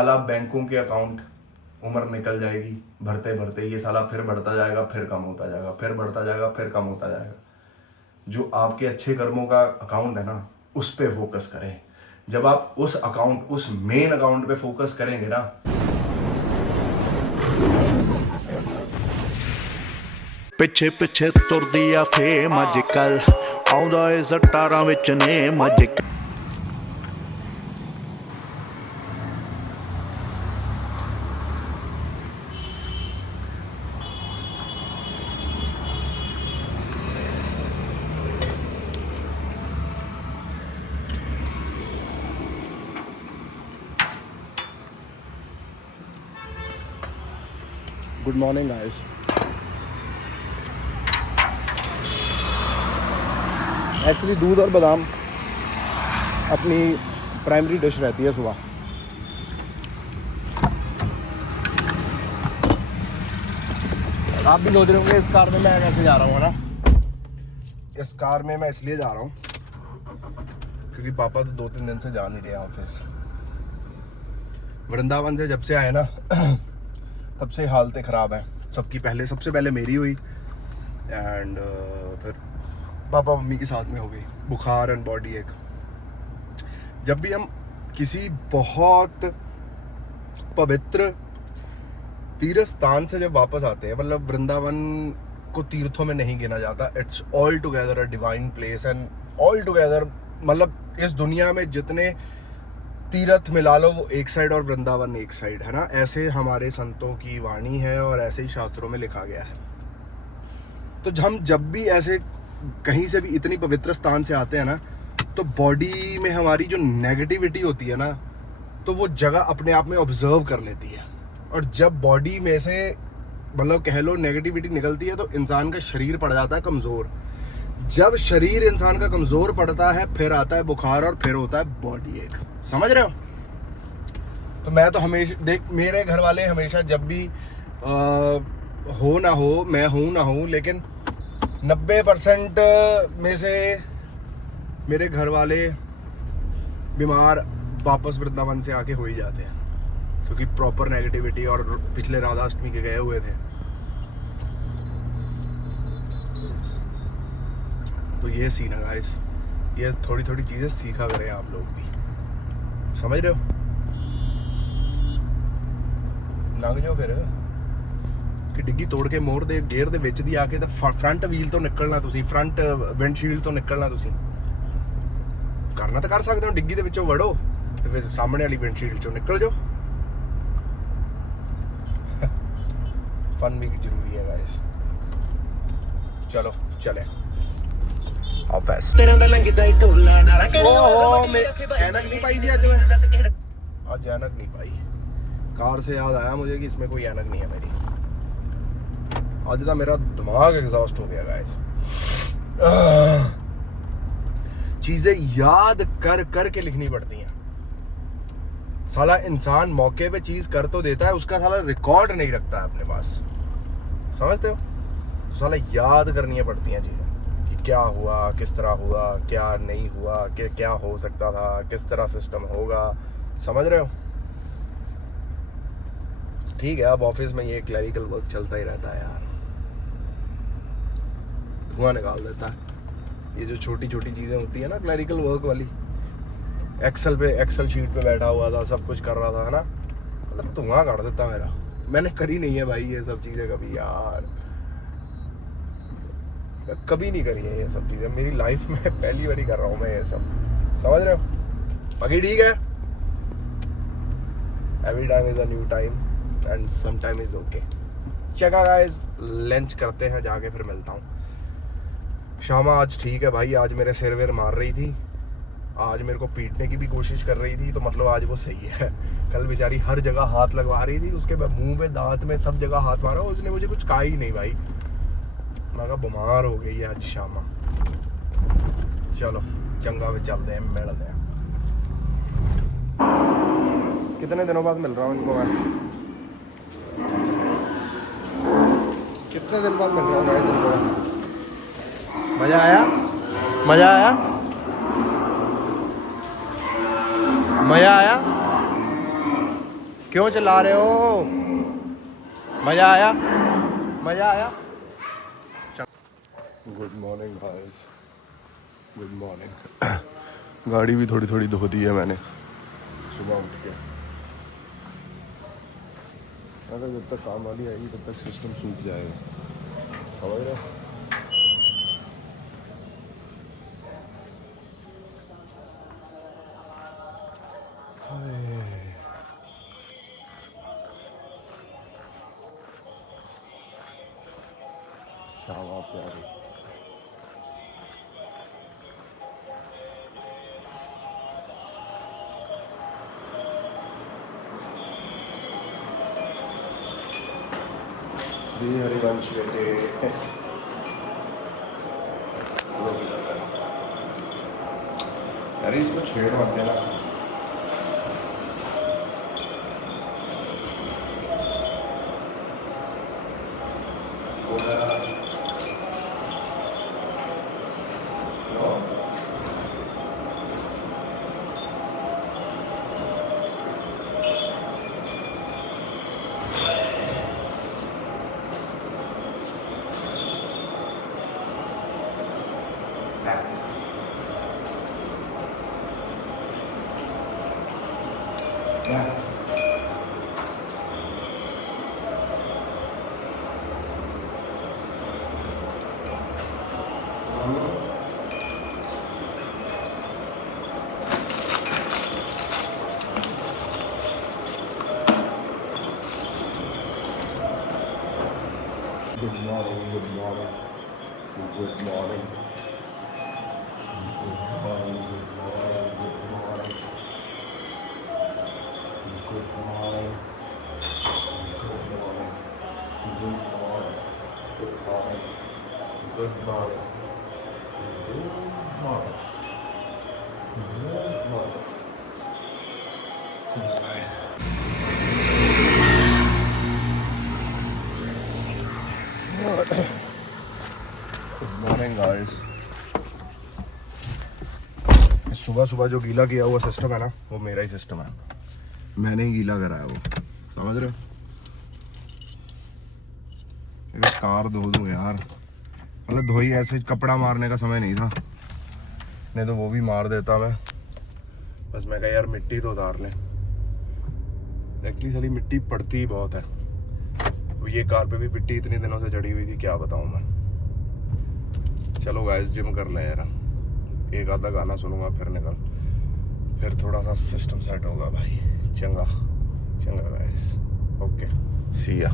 साला बैंकों के अकाउंट उम्र निकल जाएगी भरते भरते, ये साला फिर बढ़ता जाएगा, फिर कम होता जाएगा, फिर बढ़ता जाएगा, फिर कम होता जाएगा। जो आपके अच्छे कर्मों का अकाउंट है ना, उस पे फोकस करें। जब आप उस अकाउंट, उस मेन अकाउंट पे फोकस करेंगे ना, ਪਿੱਛੇ ਪਿੱਛੇ ਤੁਰਦੀ ਆ ਫੇਮ ਅੱਜ ਕੱਲ ਆਉਂਦਾ ਏ ਸਟਾਰਾਂ ਵਿੱਚ ਨੇਮ ਅੱਜ गुड मॉर्निंग गाइस। एक्चुअली दूध और बादाम अपनी प्राइमरी डिश रहती है सुबह। आप भी सोच रहे होंगे इस कार में मैं कैसे जा रहा हूँ, है ना। इस कार में मैं इसलिए जा रहा हूँ क्योंकि पापा तो 2-3 दिन से जा नहीं रहे ऑफिस। वृंदावन से जब से आए ना तब से हालतें ख़राब हैं सबकी। सबसे पहले मेरी हुई एंड फिर पापा मम्मी के साथ में हो गई, बुखार एंड बॉडी एक। जब भी हम किसी बहुत पवित्र तीर्थ स्थान से जब वापस आते हैं, मतलब वृंदावन को तीर्थों में नहीं गिना जाता, it's all together a divine place and all together, मतलब इस दुनिया में जितने तीर्थ मिला लो वो एक साइड और वृंदावन एक साइड, है ना। ऐसे हमारे संतों की वाणी है और ऐसे ही शास्त्रों में लिखा गया है। तो हम जब भी ऐसे कहीं से भी इतनी पवित्र स्थान से आते हैं ना, तो बॉडी में हमारी जो नेगेटिविटी होती है ना, तो वो जगह अपने आप में ऑब्जर्व कर लेती है। और जब बॉडी में से मतलब कह लो नेगेटिविटी निकलती है, तो इंसान का शरीर पड़ जाता है कमज़ोर। जब शरीर इंसान का कमज़ोर पड़ता है, फिर आता है बुखार और फिर होता है बॉडी एक। समझ रहे हो। तो मैं तो हमेशा देख, मेरे घर वाले हमेशा जब भी हो ना हो, मैं हूँ ना हूँ, लेकिन 90% में से मेरे घर वाले बीमार वापस वृंदावन से आके हो ही जाते हैं, क्योंकि प्रॉपर नेगेटिविटी, और पिछले राधाष्टमी के गए हुए थे। तो ये सीन है गाइस, ये थोड़ी थोड़ी चीज़ें सीखा करें आप लोग भी। समझ रहे हो। लंघ जाओ फिर कि डिग्गी तोड़ के मोड़ दे गेयर ਦੇ ਵਿੱਚ ਦੀ ਆ ਕੇ ਤਾਂ ਫਰੰਟ ਵੀਲ ਤੋਂ ਨਿਕਲਣਾ ਤੁਸੀਂ, ਫਰੰਟ ਵਿੰਡਸ਼ੀਲਡ ਤੋਂ ਨਿਕਲਣਾ ਤੁਸੀਂ। ਕਰਨਾ ਤਾਂ ਕਰ ਸਕਦੇ ਹੋ, ਡਿੱਗੀ ਦੇ ਵਿੱਚੋਂ ਵੜੋ ਤੇ ਫਿਰ ਸਾਹਮਣੇ ਵਾਲੀ ਵਿੰਡਸ਼ੀਲਡ ਚੋਂ ਨਿਕਲ ਜਾਓ। फन भी जरूरी है गाइस। चलो चले आप बस। ऐनक नहीं पाई थी आज ऐनक नहीं पाई। कार से याद आया मुझे कि इसमें कोई ऐनक नहीं है मेरी। आज तो मेरा दिमाग एग्जॉस्ट हो गया गाइस। चीजें याद कर कर के लिखनी पड़ती हैं। साला इंसान मौके पे चीज कर तो देता है, उसका साला रिकॉर्ड नहीं रखता है अपने पास। समझते हो। तो साला याद करनी पड़ती हैं चीजें कि क्या हुआ, किस तरह हुआ, क्या नहीं हुआ, कि क्या हो सकता था, किस तरह सिस्टम होगा। समझ रहे हो। ठीक है, अब ऑफिस में ये क्लरिकल वर्क चलता ही रहता है यार, धुआं निकाल देता है। ये जो छोटी छोटी चीजें होती है ना क्लरिकल वर्क वाली, एक्सेल शीट पे बैठा हुआ था, सब कुछ कर रहा था, है ना, मतलब धुआं काट देता मेरा। मैंने करी नहीं है भाई ये सब चीज़ें कभी यार, कभी नहीं करी है ये सब चीज़ें मेरी लाइफ में। पहली बार ही कर रहा हूँ मैं ये सब। समझ रहे हो। बाकी ठीक है, every time is a new time and sum time is okay. चलो गाइस, लंच करते हैं जाके, फिर मिलता हूँ। शामा आज ठीक है भाई, आज मेरे सिर वेर मार रही थी, आज मेरे को पीटने की भी कोशिश कर रही थी, तो मतलब आज वो सही है। कल बेचारी हर जगह हाथ लगवा रही थी, उसके मुंह में, दांत में, सब जगह हाथ मारा, उसने मुझे कुछ कहा ही नहीं भाई। मैं कहा बीमार हो गई है आज शामा। चलो चंगा भी चलते हैं, मिलते हैं। कितने दिनों बाद मिल रहा हूँ इनको मैं, कितने दिन बाद मिल रहा हूँ इनको। मज़ा आया, मज़ा आया, मज़ा आया। क्यों चिल्ला रहे हो? मजा आया? मजा आया? Good morning guys, good morning. गाड़ी भी थोड़ी थोड़ी धो दी है मैंने सुबह उठ के। अगर जब तक काम वाली आएगी तब तक सिस्टम सूख जाएगा, समझ रहे? शाम आप प्यारी। श्री हरिवंश बेटे अरे इसको छेड़ मत देना। Good morning, good morning, good morning, good morning, good morning, good morning, good morning, good morning, good morning, good morning, good morning, good morning, good morning. Good morning guys. सुबह सुबह जो गीला किया हुआ सिस्टम है ना, वो मेरा ही सिस्टम है, मैंने ही गीला कराया वो, समझ रहे हो? ये कार धो दूं यार, मतलब धोई ऐसे, कपड़ा मारने का समय नहीं था, नहीं तो वो भी मार देता मैं। बस मैं कहा यार मिट्टी तो उतार लें, एक्चुअली साली मिट्टी पड़ती ही बहुत है। ये कार पे भी मिट्टी इतनी दिनों से चढ़ी हुई थी, क्या बताऊं मैं। चलो गाइस जिम कर लें यार, एक आधा गाना सुनूंगा फिर फिर थोड़ा सा सिस्टम सेट होगा भाई। चंगा चंगा गाइस, ओके सी या।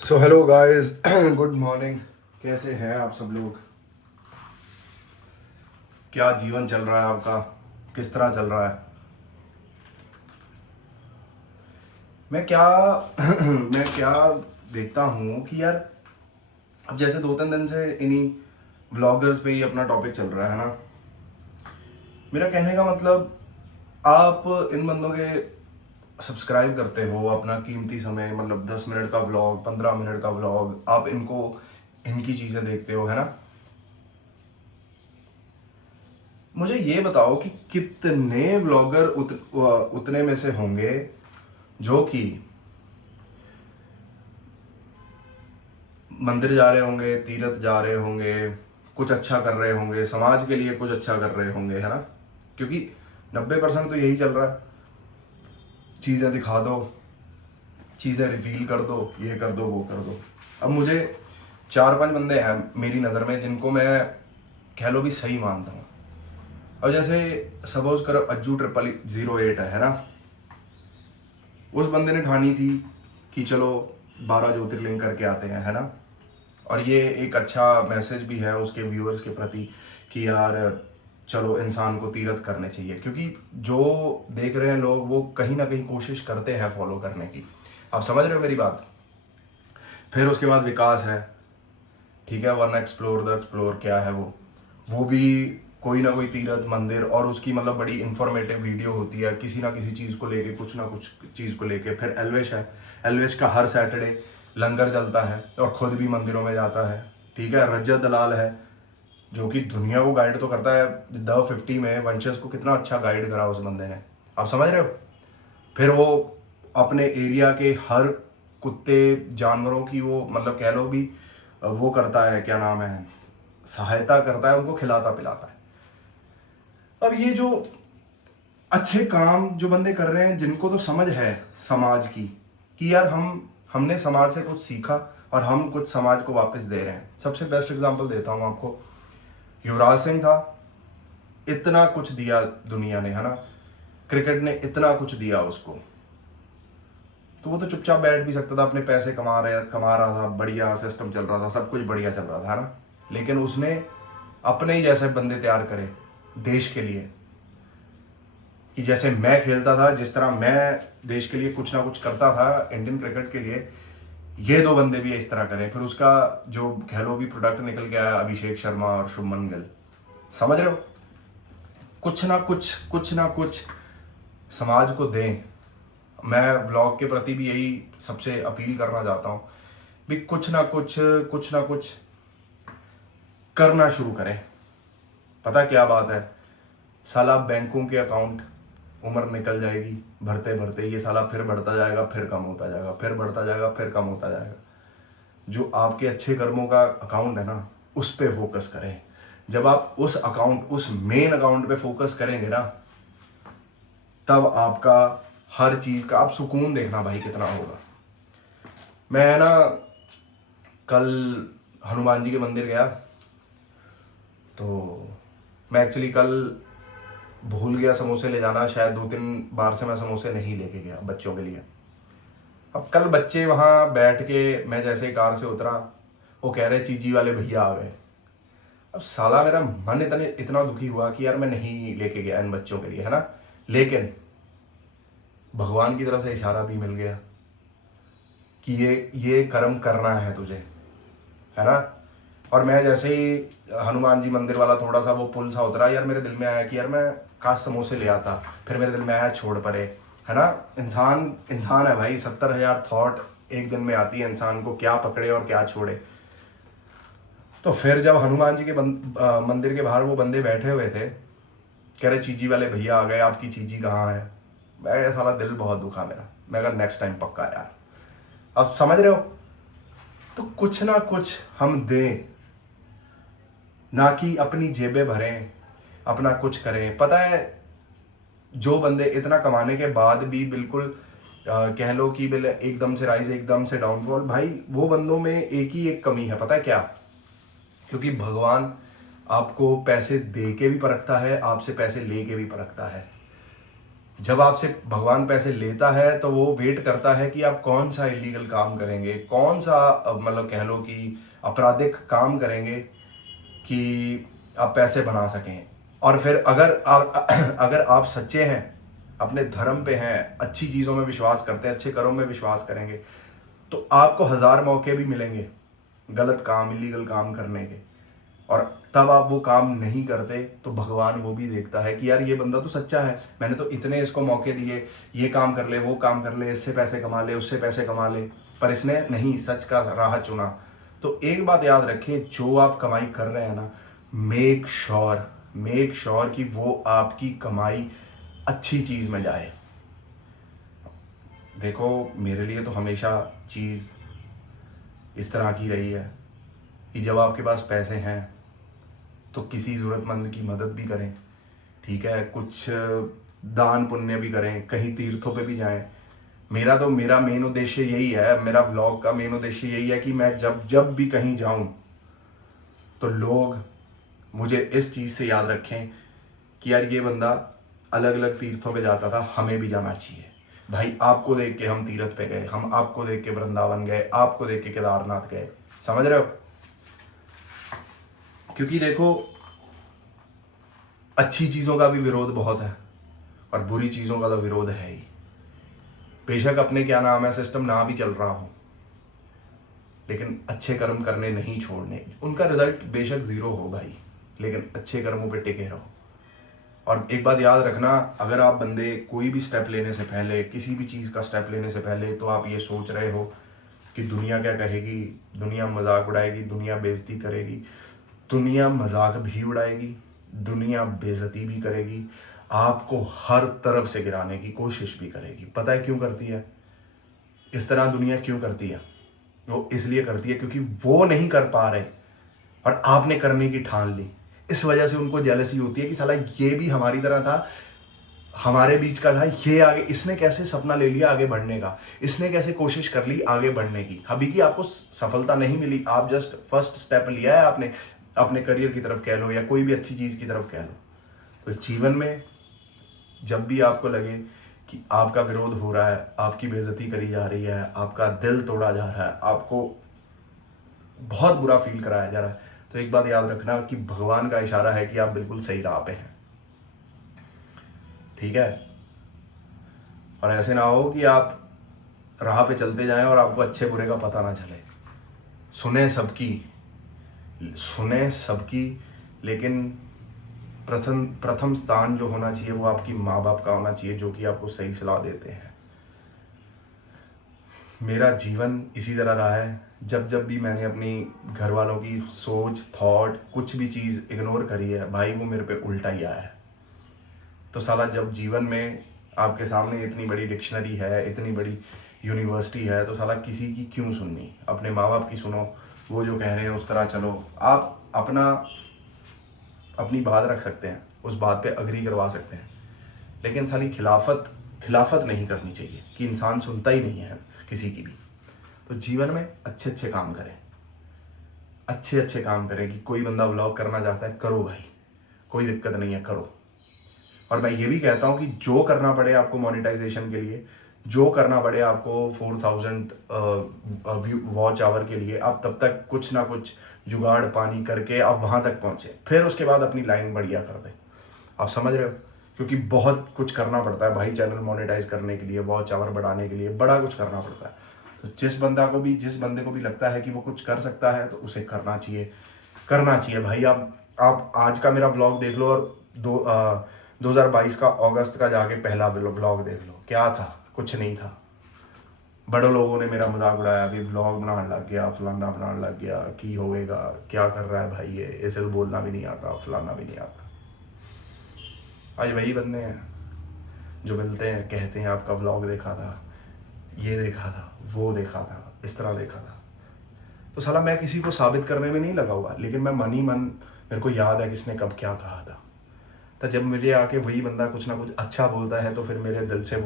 So hello guys, good morning. कैसे हैं आप सब लोग? क्या जीवन चल रहा है आपका? किस तरह चल रहा है? मैं क्या देखता हूँ कि यार अब जैसे 2-3 दिन से इन्हीं व्लॉगर्स पे ही अपना टॉपिक चल रहा है ना। मेरा कहने का मतलब, आप इन बंदों के सब्सक्राइब करते हो, अपना कीमती समय, मतलब 10 मिनट का व्लॉग, 15 मिनट का व्लॉग, आप इनकी चीज़ें देखते हो, है ना। मुझे ये बताओ कि कितने व्लॉगर उतने में से होंगे जो कि मंदिर जा रहे होंगे, तीर्थ जा रहे होंगे, कुछ अच्छा कर रहे होंगे, समाज के लिए कुछ अच्छा कर रहे होंगे, है ना। क्योंकि 90% तो यही चल रहा है, चीज़ें दिखा दो, चीज़ें रिवील कर दो, ये कर दो, वो कर दो। अब मुझे 4-5 बंदे हैं मेरी नज़र में जिनको मैं कह लो भी सही मानता हूँ। अब जैसे सपोज करो अज्जू 0008 है ना। उस बंदे ने ठानी थी कि चलो 12 ज्योतिर्लिंग करके आते हैं, है ना। और ये एक अच्छा मैसेज भी है उसके व्यूअर्स के प्रति कि यार चलो इंसान को तीर्थ करने चाहिए, क्योंकि जो देख रहे हैं लोग वो कहीं ना कहीं कोशिश करते हैं फॉलो करने की। आप समझ रहे हो मेरी बात। फिर उसके बाद विकास है, ठीक है, वरना एक्सप्लोर क्या है वो भी कोई ना कोई तीर्थ मंदिर, और उसकी मतलब बड़ी इंफॉर्मेटिव वीडियो होती है किसी ना किसी चीज़ को लेके, कुछ ना कुछ चीज़ को लेके। फिर एलवेश है, एलवेश का हर सैटरडे लंगर चलता है और खुद भी मंदिरों में जाता है, ठीक है। रजत दलाल है जो कि दुनिया को गाइड तो करता है, द 50 में वंशज को कितना अच्छा गाइड करा उस बंदे ने, आप समझ रहे हो। फिर वो अपने एरिया के हर कुत्ते जानवरों की वो मतलब कह लो भी वो करता है, क्या नाम है, सहायता करता है, उनको खिलाता पिलाता है। अब ये जो अच्छे काम जो बंदे कर रहे हैं, जिनको तो समझ है समाज की कि यार हमने समाज से कुछ सीखा और हम कुछ समाज को वापस दे रहे हैं। सबसे बेस्ट एग्जांपल देता हूँ आपको, युवराज सिंह था, इतना कुछ दिया दुनिया ने, है ना, क्रिकेट ने इतना कुछ दिया उसको, तो वो तो चुपचाप बैठ भी सकता था, अपने पैसे कमा रहा था, बढ़िया सिस्टम चल रहा था, सब कुछ बढ़िया चल रहा था, है ना। लेकिन उसने अपने ही जैसे बंदे तैयार करे देश के लिए, कि जैसे मैं खेलता था, जिस तरह मैं देश के लिए कुछ ना कुछ करता था इंडियन क्रिकेट के लिए, ये दो बंदे भी इस तरह करें। फिर उसका जो कह लो भी प्रोडक्ट निकल के आया, अभिषेक शर्मा और शुभमन गिल। समझ रहे हो, कुछ ना कुछ समाज को दें। मैं व्लॉग के प्रति भी यही सबसे अपील करना चाहता हूँ भी कुछ ना कुछ करना शुरू करें। पता क्या बात है, साला बैंकों के अकाउंट उम्र निकल जाएगी भरते भरते, ये साला फिर बढ़ता जाएगा, फिर कम होता जाएगा, फिर बढ़ता जाएगा, फिर कम होता जाएगा। जो आपके अच्छे कर्मों का अकाउंट है ना, उस पे फोकस करें। जब आप उस अकाउंट, उस मेन अकाउंट पे फोकस करेंगे ना, तब आपका हर चीज का आप सुकून देखना भाई कितना होगा। मैं ना कल हनुमान जी के मंदिर गया, तो मैं एक्चुअली कल भूल गया समोसे ले जाना, शायद 2-3 बार से मैं समोसे नहीं लेके गया बच्चों के लिए। अब कल बच्चे वहाँ बैठ के, मैं जैसे कार से उतरा, वो कह रहे चीजी वाले भैया आ गए। अब साला मेरा मन इतना दुखी हुआ कि यार मैं नहीं लेके गया इन बच्चों के लिए, है ना। लेकिन भगवान की तरफ से इशारा भी मिल गया कि ये कर्म करना है तुझे, है ना। और मैं जैसे ही हनुमान जी मंदिर वाला थोड़ा सा वो पुल सा उतरा, यार मेरे दिल में आया कि यार मैं काश समोसे ले आता। फिर मेरे दिल में आया छोड़ परे, है ना। इंसान है भाई, 70,000 थॉट एक दिन में आती है, इंसान को क्या पकड़े और क्या छोड़े। तो फिर जब हनुमान जी के मंदिर के बाहर वो बंदे बैठे हुए थे, कह रहे चीजी वाले भैया आ गए, आपकी चीजी कहाँ है। मैं साला दिल बहुत दुखा मेरा, मैं कहा नेक्स्ट टाइम पक्का यार। अब समझ रहे हो, तो कुछ ना कुछ हम दें, ना कि अपनी जेबें भरें, अपना कुछ करें। पता है, जो बंदे इतना कमाने के बाद भी बिल्कुल कह लो कि एकदम से राइज एकदम से डाउनफॉल, भाई वो बंदों में एक ही एक कमी है, पता है क्या। क्योंकि भगवान आपको पैसे दे के भी परखता है, आपसे पैसे ले के भी परखता है। जब आपसे भगवान पैसे लेता है तो वो वेट करता है कि आप कौन सा इलीगल काम करेंगे, कौन सा मतलब कह लो कि आपराधिक काम करेंगे कि आप पैसे बना सकें। और फिर अगर आप सच्चे हैं, अपने धर्म पे हैं, अच्छी चीज़ों में विश्वास करते हैं, अच्छे कर्मों में विश्वास करेंगे, तो आपको 1000 मौके भी मिलेंगे गलत काम, इलीगल काम करने के। और तब आप वो काम नहीं करते तो भगवान वो भी देखता है कि यार ये बंदा तो सच्चा है, मैंने तो इतने इसको मौके दिए, ये काम कर ले, वो काम कर ले, इससे पैसे कमा ले, उससे पैसे कमा ले, पर इसने नहीं, सच का राह चुना। तो एक बात याद रखें, जो आप कमाई कर रहे हैं ना, मेक श्योर कि वो आपकी कमाई अच्छी चीज़ में जाए। देखो मेरे लिए तो हमेशा चीज़ इस तरह की रही है कि जब आपके पास पैसे हैं तो किसी ज़रूरतमंद की मदद भी करें, ठीक है, कुछ दान पुण्य भी करें, कहीं तीर्थों पे भी जाएं। मेरा मेन उद्देश्य यही है, मेरा व्लॉग का मेन उद्देश्य यही है कि मैं जब भी कहीं जाऊं तो लोग मुझे इस चीज़ से याद रखें कि यार ये बंदा अलग अलग तीर्थों पे जाता था, हमें भी जाना चाहिए। भाई आपको देख के हम तीर्थ पे गए, हम आपको देख के वृंदावन गए, आपको देख के केदारनाथ गए, समझ रहे हो। क्योंकि देखो अच्छी चीज़ों का भी विरोध बहुत है और बुरी चीज़ों का तो विरोध है ही। बेशक अपने क्या नाम है सिस्टम ना भी चल रहा हो, लेकिन अच्छे कर्म करने नहीं छोड़ने, उनका रिजल्ट बेशक 0 हो भाई, लेकिन अच्छे कर्मों पे टिके रहो। और एक बात याद रखना, अगर आप बंदे कोई भी स्टेप लेने से पहले, किसी भी चीज़ का स्टेप लेने से पहले, तो आप ये सोच रहे हो कि दुनिया क्या कहेगी, दुनिया मजाक उड़ाएगी, दुनिया बेइज्जती करेगी, दुनिया मजाक भी उड़ाएगी, दुनिया बेइज्जती भी करेगी, आपको हर तरफ से गिराने की कोशिश भी करेगी। पता है क्यों करती है? इस तरह दुनिया क्यों करती है? वो इसलिए करती है क्योंकि वो नहीं कर पा रहे और आपने करने की ठान ली। इस वजह से उनको जेलसी होती है कि साला ये भी हमारी तरह था, हमारे बीच का था, ये आगे, इसने कैसे सपना ले लिया आगे बढ़ने का, इसने कैसे कोशिश कर ली आगे बढ़ने की। अभी की आपको सफलता नहीं मिली, आप जस्ट फर्स्ट स्टेप लिया है आपने अपने करियर की तरफ कह लो या कोई भी अच्छी चीज़ की तरफ कह लो। तो जीवन में जब भी आपको लगे कि आपका विरोध हो रहा है, आपकी बेइज्जती करी जा रही है, आपका दिल तोड़ा जा रहा है, आपको बहुत बुरा फील कराया जा रहा है, तो एक बात याद रखना कि भगवान का इशारा है कि आप बिल्कुल सही राह पे हैं, ठीक है? और ऐसे ना हो कि आप राह पे चलते जाएं और आपको अच्छे बुरे का पता ना चले। सुने सबकी, लेकिन प्रथम स्थान जो होना चाहिए वो आपकी माँ बाप का होना चाहिए, जो कि आपको सही सलाह देते हैं। मेरा जीवन इसी तरह रहा है। जब जब भी मैंने अपनी घर वालों की सोच, थॉट, कुछ भी चीज़ इग्नोर करी है भाई, वो मेरे पे उल्टा ही आया है। तो साला जब जीवन में आपके सामने इतनी बड़ी डिक्शनरी है, इतनी बड़ी यूनिवर्सिटी है, तो साला किसी की क्यों सुननी? अपने माँ बाप की सुनो, वो जो कह रहे हैं उस तरह चलो। आप अपनी बात रख सकते हैं, उस बात पे अग्री करवा सकते हैं, लेकिन साली खिलाफत नहीं करनी चाहिए कि इंसान सुनता ही नहीं है किसी की भी। तो जीवन में अच्छे अच्छे काम करें, अच्छे काम करें। कि कोई बंदा व्लॉग करना चाहता है, करो भाई, कोई दिक्कत नहीं है, करो। और मैं ये भी कहता हूँ कि जो करना पड़े आपको मोनेटाइजेशन के लिए, जो करना पड़े आपको 4000 वॉच आवर के लिए, आप तब तक कुछ ना कुछ जुगाड़ पानी करके आप वहाँ तक पहुँचे, फिर उसके बाद अपनी लाइन बढ़िया कर दें। आप समझ रहे हो? क्योंकि बहुत कुछ करना पड़ता है भाई चैनल मोनेटाइज करने के लिए, वॉच आवर बढ़ाने के लिए बड़ा कुछ करना पड़ता है। तो जिस बंदे को भी लगता है कि वो कुछ कर सकता है, तो उसे करना चाहिए भाई। आप आज का मेरा व्लॉग देख लो और 2022 का अगस्त का जाके पहला व्लॉग देख लो, क्या था? कुछ नहीं था। बड़े लोगों ने मेरा मजाक उड़ाया, अभी व्लॉग बनाने लग गया, फलाना बनाने लग गया, की होएगा, क्या कर रहा है भाई ये, ऐसे तो बोलना भी नहीं आता, फलाना भी नहीं आता। आज वही बंदे हैं जो मिलते हैं, कहते हैं आपका व्लॉग देखा था, ये देखा था, वो देखा था, इस तरह देखा था। तो साला मैं किसी को साबित करने में नहीं लगा हुआ, लेकिन मैं मन ही मन, मेरे को याद है किसने कब क्या कहा था। तो जब मुझे आके वही बंदा कुछ ना कुछ अच्छा बोलता है, तो फिर मेरे दिल से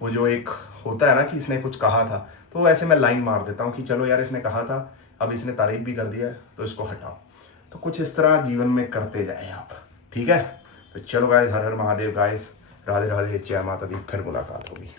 वो जो एक होता है ना कि इसने कुछ कहा था, तो ऐसे मैं लाइन मार देता हूँ कि चलो यार इसने कहा था, अब इसने तारीफ भी कर दिया है, तो इसको हटाओ। तो कुछ इस तरह जीवन में करते जाएं आप, ठीक है? तो चलो गाइस, हर हर महादेव गाइस, राधे राधे, जय माता दी, फिर मुलाकात होगी।